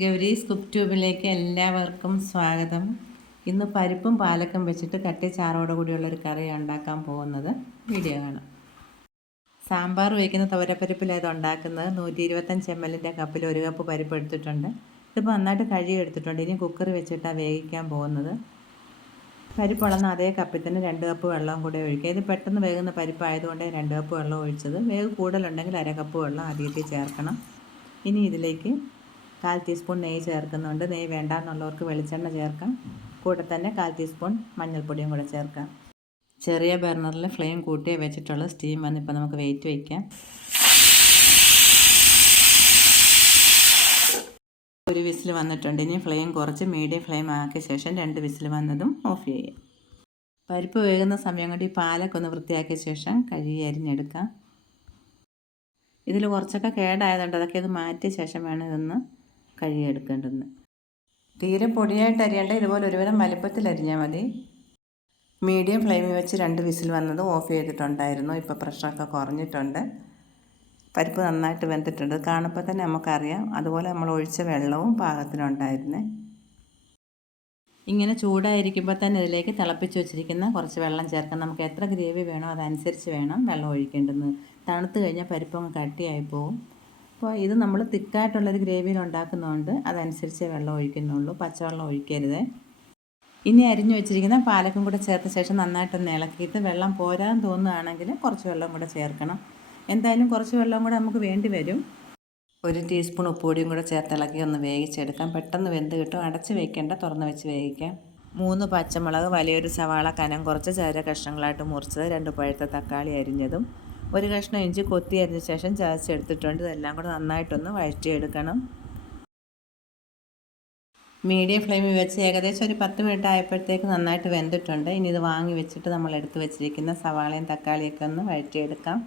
Gowri's cook ട്യൂബിലേക്ക് എല്ലാവർക്കും സ്വാഗതം. ഇന്ന് പരിപ്പും പാലക്കും വെച്ചിട്ട് കട്ടിച്ചാറോട് കൂടിയുള്ളൊരു കറിയാണ് ഉണ്ടാക്കാൻ പോകുന്നത്. വീഡിയോ കാണാം. സാമ്പാർ വയ്ക്കുന്ന തുവരപ്പരിപ്പിലാണ് ഉണ്ടാക്കുന്നത്. 125 ml കപ്പിൽ 1 കപ്പ് പരിപ്പ് എടുത്തിട്ടുണ്ട്. ഇതിപ്പോൾ നന്നായിട്ട് കഴുകി എടുത്തിട്ടുണ്ട്. ഇനി കുക്കർ വെച്ചിട്ടാണ് വേവിക്കാൻ പോകുന്നത്. പരിപ്പ് വളർന്ന അതേ കപ്പിൽ തന്നെ 2 കപ്പ് വെള്ളവും കൂടെ ഒഴിക്കുക. ഇത് പെട്ടെന്ന് വേകുന്ന പരിപ്പായതുകൊണ്ട് 2 കപ്പ് വെള്ളം ഒഴിച്ചത്. വേവ് കൂടുതലുണ്ടെങ്കിൽ 1/2 കപ്പ് വെള്ളം ആദ്യത്തിൽ ചേർക്കണം. ഇനി ഇതിലേക്ക് 1/4 ടീസ്പൂൺ നെയ്യ് ചേർക്കുന്നുണ്ട്. നെയ്യ് വേണ്ടാന്നുള്ളവർക്ക് വെളിച്ചെണ്ണ ചേർക്കാം. കൂടെ തന്നെ 1/4 ടീസ്പൂൺ മഞ്ഞൾപ്പൊടിയും കൂടെ ചേർക്കാം. ചെറിയ ബർണറിൽ ഫ്ലെയിം കൂട്ടി വെച്ചിട്ടുള്ള സ്റ്റീം വന്നിപ്പോൾ നമുക്ക് വെയിറ്റ് വയ്ക്കാം. ഒരു വിസിൽ വന്നിട്ടുണ്ട്. ഇനി ഫ്ലെയിം കുറച്ച് മീഡിയം ഫ്ലെയിം ആക്കിയ ശേഷം 2 വിസിൽ വന്നതും ഓഫ് ചെയ്യാം. പരിപ്പ് വേകുന്ന സമയം കൊണ്ട് ഈ പാലൊക്കെ ഒന്ന് വൃത്തിയാക്കിയ ശേഷം കഴുകി അരിഞ്ഞെടുക്കാം. ഇതിൽ കുറച്ചൊക്കെ കേടായതുകൊണ്ട് അതൊക്കെ ഇത് മാറ്റിയ ശേഷം വേണം ഇതൊന്ന് കഴുകിയെടുക്കേണ്ടത്. തീരെ പൊടിയായിട്ട് അരിയേണ്ട, ഇതുപോലെ ഒരുവിധം വലുപ്പത്തിൽ അരിഞ്ഞാൽ മതി. മീഡിയം ഫ്ലെയിമിൽ വെച്ച് 2 വിസിൽ വന്നത് ഓഫ് ചെയ്തിട്ടുണ്ടായിരുന്നു. ഇപ്പോൾ പ്രഷറൊക്കെ കുറഞ്ഞിട്ടുണ്ട്. പരിപ്പ് നന്നായിട്ട് വെന്തിട്ടുണ്ട്. കാണുമ്പോൾ തന്നെ നമുക്കറിയാം. അതുപോലെ നമ്മൾ ഒഴിച്ച വെള്ളവും പാകത്തിനുണ്ടായിരുന്നേ. ഇങ്ങനെ ചൂടായിരിക്കുമ്പോൾ തന്നെ ഇതിലേക്ക് തിളപ്പിച്ച് വെച്ചിരിക്കുന്ന കുറച്ച് വെള്ളം ചേർക്കാം. നമുക്ക് എത്ര ഗ്രേവി വേണോ അതനുസരിച്ച് വേണം വെള്ളം ഒഴിക്കേണ്ടത്. തണുത്ത് കഴിഞ്ഞാൽ പരിപ്പങ്ങ് കട്ടിയായി പോകും. അപ്പോൾ ഇത് നമ്മൾ തിക്കായിട്ടുള്ളൊരു ഗ്രേവിയിൽ ഉണ്ടാക്കുന്നതുകൊണ്ട് അതനുസരിച്ച് വെള്ളം ഒഴിക്കുന്നുള്ളൂ. പച്ചവെള്ളം ഒഴിക്കരുത്. ഇനി അരിഞ്ഞു വെച്ചിരിക്കുന്ന പാലക്കും കൂടെ ചേർത്ത ശേഷം നന്നായിട്ടൊന്ന് ഇളക്കിയിട്ട് വെള്ളം പോരാൻ തോന്നുകയാണെങ്കിൽ കുറച്ച് വെള്ളം കൂടെ ചേർക്കണം. എന്തായാലും കുറച്ച് വെള്ളം കൂടെ നമുക്ക് വേണ്ടി വരും. 1 ടീസ്പൂൺ ഉപ്പുപൊടിയും കൂടെ ചേർത്ത് ഇളക്കി ഒന്ന് വേവിച്ചെടുക്കാം. പെട്ടെന്ന് വെന്ത് കിട്ടും. അടച്ച് വയ്ക്കേണ്ട, തുറന്ന് വെച്ച് വേവിക്കാം. 3 പച്ചമുളക്, വലിയൊരു സവാള കനം കുറച്ച് ചെറിയ കഷ്ണങ്ങളായിട്ട് മുറിച്ചത്, 2 പഴുത്ത തക്കാളി അരിഞ്ഞതും, 1 കഷ്ണം ഇഞ്ചി കൊത്തി അരിഞ്ഞ ശേഷം ചതച്ചെടുത്തിട്ടുണ്ട്. ഇതെല്ലാം കൂടെ നന്നായിട്ടൊന്ന് വഴറ്റിയെടുക്കണം. മീഡിയം ഫ്ലെയിമിൽ വെച്ച് ഏകദേശം ഒരു 10 മിനിറ്റ് ആയപ്പോഴത്തേക്ക് നന്നായിട്ട് വെന്തിട്ടുണ്ട്. ഇനി ഇത് വാങ്ങി വെച്ചിട്ട് നമ്മൾ എടുത്ത് വെച്ചിരിക്കുന്ന സവാളയും തക്കാളിയൊക്കെ ഒന്ന് വഴറ്റിയെടുക്കാം.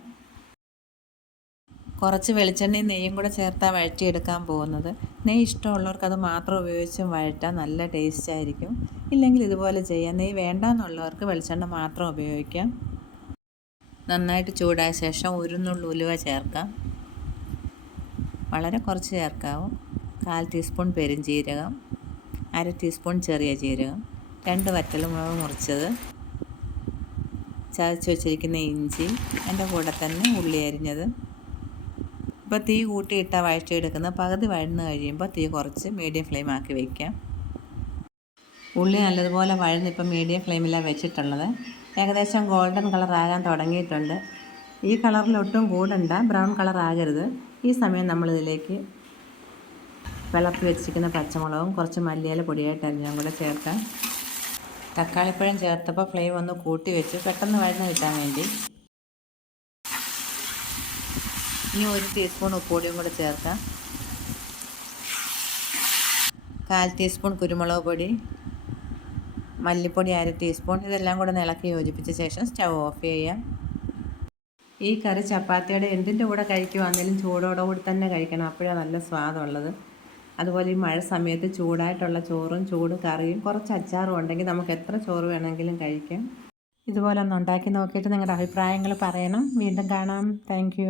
കുറച്ച് വെളിച്ചെണ്ണയും നെയ്യും കൂടെ ചേർത്താണ് വഴറ്റിയെടുക്കാൻ പോകുന്നത്. നെയ്യ് ഇഷ്ടമുള്ളവർക്ക് അത് മാത്രം ഉപയോഗിച്ചും വഴറ്റാൻ നല്ല ടേസ്റ്റ് ആയിരിക്കും. ഇല്ലെങ്കിൽ ഇതുപോലെ ചെയ്യാം. നെയ്യ് വേണ്ടാന്നുള്ളവർക്ക് വെളിച്ചെണ്ണ മാത്രം ഉപയോഗിക്കാം. നന്നായിട്ട് ചൂടായ ശേഷം ഉരുന്നുള്ള ഉലുവ ചേർക്കാം. വളരെ കുറച്ച് ചേർക്കാവും. 1/4 ടീസ്പൂൺ പെരുംജീരകം, 1/2 ടീസ്പൂൺ ചെറിയ ജീരകം, 2 വറ്റൽമുളക് മുറിച്ചത്, ചതച്ച് വെച്ചിരിക്കുന്ന ഇഞ്ചി, അതിൻ്റെ കൂടെ തന്നെ ഉള്ളി അരിഞ്ഞത്. ഇപ്പോൾ തീ കൂട്ടിയിട്ടാണ് വഴറ്റിയെടുക്കുന്നത്. പകുതി വഴന്ന് കഴിയുമ്പോൾ തീ കുറച്ച് മീഡിയം ഫ്ലെയിം ആക്കി വയ്ക്കാം. ഉള്ളി നല്ലതുപോലെ വഴന്നിപ്പോൾ മീഡിയം ഫ്ലെയിമിലാണ് വെച്ചിട്ടുള്ളത്. ഏകദേശം ഗോൾഡൻ കളർ ആകാൻ തുടങ്ങിയിട്ടുണ്ട്. ഈ കളറിൽ ഒട്ടും കൂടണ്ട, ബ്രൗൺ കളർ ആകരുത്. ഈ സമയം നമ്മളിതിലേക്ക് വിളപ്പി വെച്ചിരിക്കുന്ന പച്ചമുളകും കുറച്ച് മല്ലിയില പൊടിയായിട്ട് അരിഞ്ഞും കൂടെ ചേർക്കാം. തക്കാളിപ്പഴം ചേർത്തപ്പോൾ ഫ്ലെയിം ഒന്ന് കൂട്ടി വെച്ച് പെട്ടെന്ന് വഴന്ന് കിട്ടാൻ വേണ്ടി. ഇനി 1 ടീസ്പൂൺ ഉപ്പുപൊടിയും കൂടെ ചേർക്കാം. 1/4 ടീസ്പൂൺ കുരുമുളക് പൊടി, മല്ലിപ്പൊടി 1/2 ടീസ്പൂൺ. ഇതെല്ലാം കൂടെ ഇളക്കി യോജിപ്പിച്ച ശേഷം സ്റ്റൗ ഓഫ് ചെയ്യാം. ഈ കറി ചപ്പാത്തിയുടെ എന്തിൻ്റെ കൂടെ കഴിക്കുവാണെങ്കിലും ചൂടോടുകൂടി തന്നെ കഴിക്കണം. അപ്പോഴാണ് നല്ല സ്വാദുള്ളത്. അതുപോലെ ഈ മഴ സമയത്ത് ചൂടായിട്ടുള്ള ചോറും ചൂട് കറിയും കുറച്ച് അച്ചാറും ഉണ്ടെങ്കിൽ നമുക്ക് എത്ര ചോറ് വേണമെങ്കിലും കഴിക്കാം. ഇതുപോലെ ഒന്ന് ഉണ്ടാക്കി നോക്കിയിട്ട് നിങ്ങളുടെ അഭിപ്രായങ്ങൾ പറയണം. വീണ്ടും കാണാം. താങ്ക്